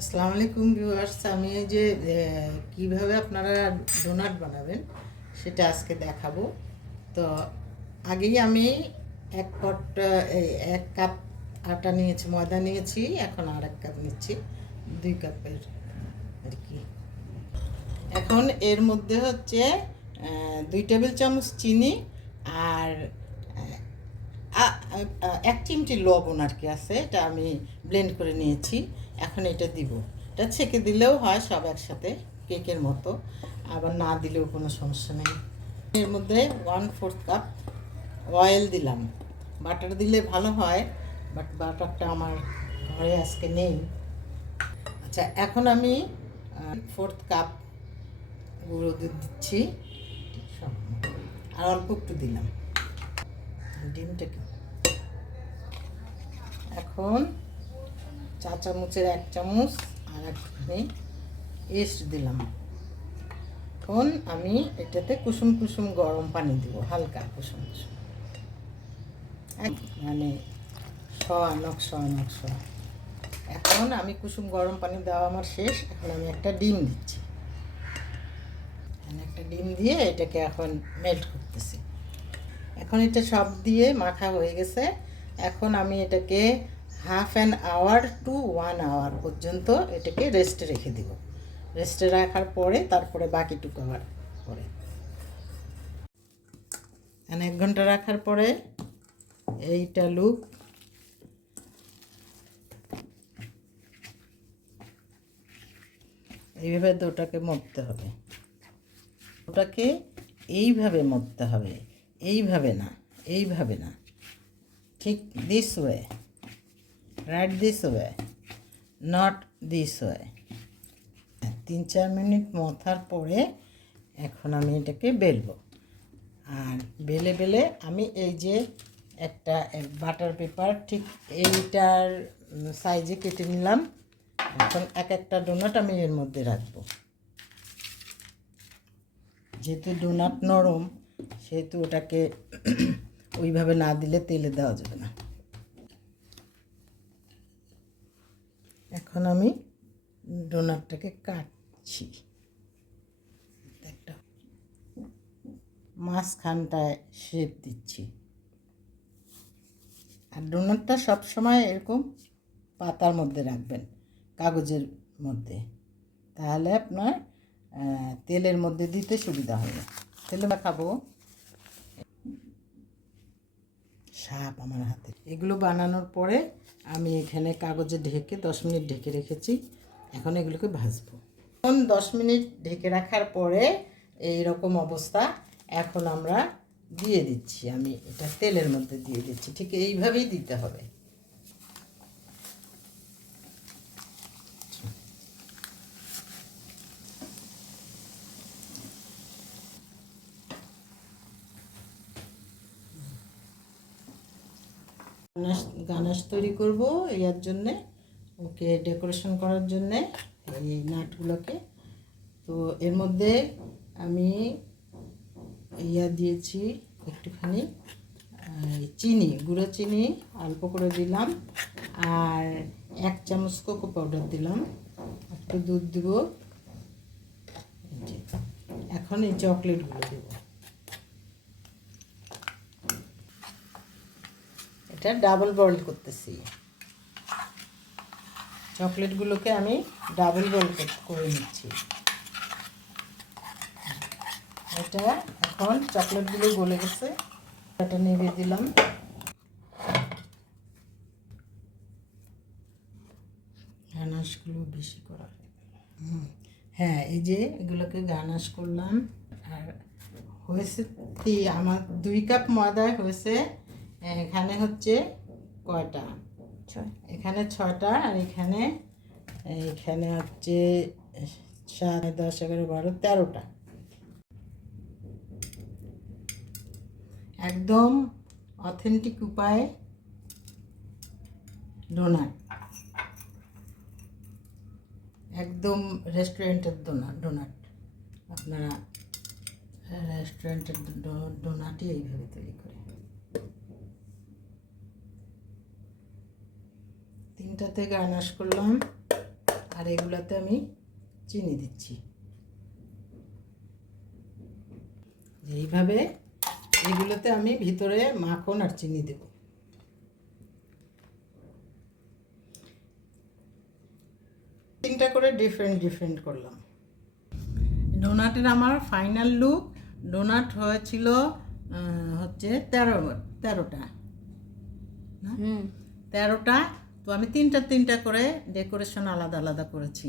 আসসালামু আলাইকুম ভিউয়ার্স। আমি এই যে কিভাবে আপনারা ডোনাট বানাবেন সেটা আজকে দেখাবো। তো আগেই আমি এক পট এই 1 কাপ আটা নিয়েছি, ময়দা নিয়েছি। এখন আর 1 কাপ নিচ্ছি, 2 কাপের আর কি। এখন এর মধ্যে হচ্ছে 2 টেবিল চামচ চিনি আর 1 চিমটি লবণ আর কি আছে, এটা আমি ব্লেন্ড করে নিয়েছি। এখন এটা দিব, এটা ছেঁকে দিলেও হয় সব একসাথে কেকের মতো, আবার না দিলেও কোনো সমস্যা নেই। এর মধ্যে 1/4 কাপ অয়েল দিলাম। বাটার দিলে ভালো হয়, বাট বাটারটা আমার ঘরে আজকে নেই। আচ্ছা, এখন আমি 4 কাপ গুঁড়ো দুধ দিচ্ছি, আর অল্প একটু দিলাম ডিমটাকে। এখন 4 চামচের 1 চামচ আর একটুখানি ইস্ট দিলাম। এখন আমি এটাতে কুসুম কুসুম গরম পানি দিব, হালকা কুসুম কুসুম, মানে নকশা। এখন আমি কুসুম গরম পানি দেওয়া আমার শেষ। এখন আমি একটা ডিম দিচ্ছি, একটা ডিম দিয়ে এটাকে এখন মেল্ট করতেছি। এখন এটা সব দিয়ে মাখা হয়ে গেছে। এখন আমি এটাকে 1/2 আওয়ার টু 1 আওয়ার পর্যন্ত এটাকে রেস্টে রেখে দিব। রেস্টে রাখার পরে তারপরে বাকিটুকু আবার পরে 1 ঘন্টা রাখার পরে এইটা লুক। এইভাবে ওটাকে মথতে হবে, ওটাকে এইভাবে মথতে হবে, এইভাবে না, ঠিক this way, right this way, not this way. 3-4 minute মথার পরে এখন আমি এটাকে বেলবো। আর বেলে আমি এই যে একটা বাটার পেপার ঠিক এইটার সাইজে কেটে নিলাম। এখন একটা ডোনাট আমি এর মধ্যে রাখবো। যেহেতু ডোনাট নরম, সেহেতু ওটাকে ওইভাবে না দিলে তেলে দেওয়া যাবে না। এখন আমি ডোনাটটাকে কাটছি, একটা মাঝখানটায় শেপ দিচ্ছি। আর ডোনাটটা সবসময় এরকম পাতার মধ্যে রাখবেন, কাগজের মধ্যে, তাহলে আপনার তেলের মধ্যে দিতে সুবিধা হবে। তেলে খাবো সাপ আমার হাতে। এগুলো বানানোর পরে আমি এখানে কাগজে ঢেকে 10 মিনিট ঢেকে রেখেছি। এখন এগুলোকে ভাজবো। এখন 10 মিনিট ঢেকে রাখার পরে এই রকম অবস্থা। এখন আমরা দিয়ে দিচ্ছি, আমি এটা তেলের মধ্যে দিয়ে দিচ্ছি। ঠিক এইভাবেই দিতে হবে। গানাশ তৈরি করব এর জন্যে, ওকে ডেকোরেশন করার জন্যে এই নাটগুলোকে। তো এর মধ্যে আমি দিয়েছি একটুখানি চিনি, গুঁড়ো চিনি অল্প করে দিলাম, আর 1 চামচ কোকো পাউডার দিলাম, একটু দুধ দিব। এখন এই চকলেটগুলো দেব। এটা ডাবল বয়েল করতেছি, চকলেটগুলোকে আমি ডাবল বয়েল করে নিচ্ছি। এটা এখন চকলেটগুলো গলে গেছে, এটা নেড়ে দিলাম। গানাশগুলো বেশি করা, হ্যাঁ, এই যে এগুলোকে গানাশ করলাম। আর হয়েছে আমার 2 কাপ ময়দায় হয়েছে, এখানে হচ্ছে কয়টা, এখানে 6টা, আর এখানে হচ্ছে 7, 10, 11, 12, 13টা। একদম অথেন্টিক উপায়ে ডোনাট, একদম রেস্টুরেন্টের ডোনাট। আপনারা রেস্টুরেন্টের ডোনাটই এইভাবে তৈরি করে। 3টাতে গার্নিশ করলাম, আর আর এগুলাতে আমি চিনি দিচ্ছি। এইভাবে এগুলোতে আমি ভিতরে মাখন আর চিনি দেব। তিনটা করে ডিফারেন্ট করলাম। ডোনাটের আমার ফাইনাল লুক, ডোনাট হয়েছিল হচ্ছে 13টা, 13টা। তো আমি তিনটা করে ডেকোরেশন আলাদা আলাদা করেছি।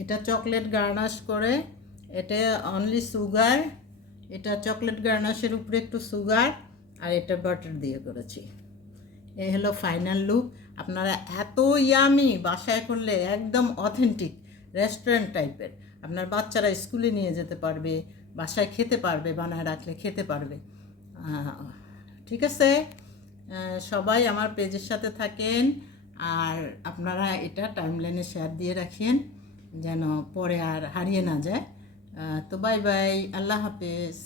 এটা চকলেট গার্নাশ করে, এটা অনলি সুগার, এটা চকলেট গার্নাশের উপরে একটু সুগার, আর এটা বাটার দিয়ে করেছি। এই হলো ফাইনাল লুক। আপনারা এত ইয়ামি বাসায় করলে একদম অথেন্টিক রেস্টুরেন্ট টাইপের, আপনার বাচ্চারা স্কুলে নিয়ে যেতে পারবে, বাসায় খেতে পারবে, বানায় রাখলে খেতে পারবে। ঠিক আছে, সবাই আমার পেজের সাথে থাকেন, আর আপনারা এটা টাইমলাইনে শেয়ার দিয়ে রাখেন যেন পরে আর হারিয়ে না যায়। তো বাই বাই, আল্লাহ হাফেজ।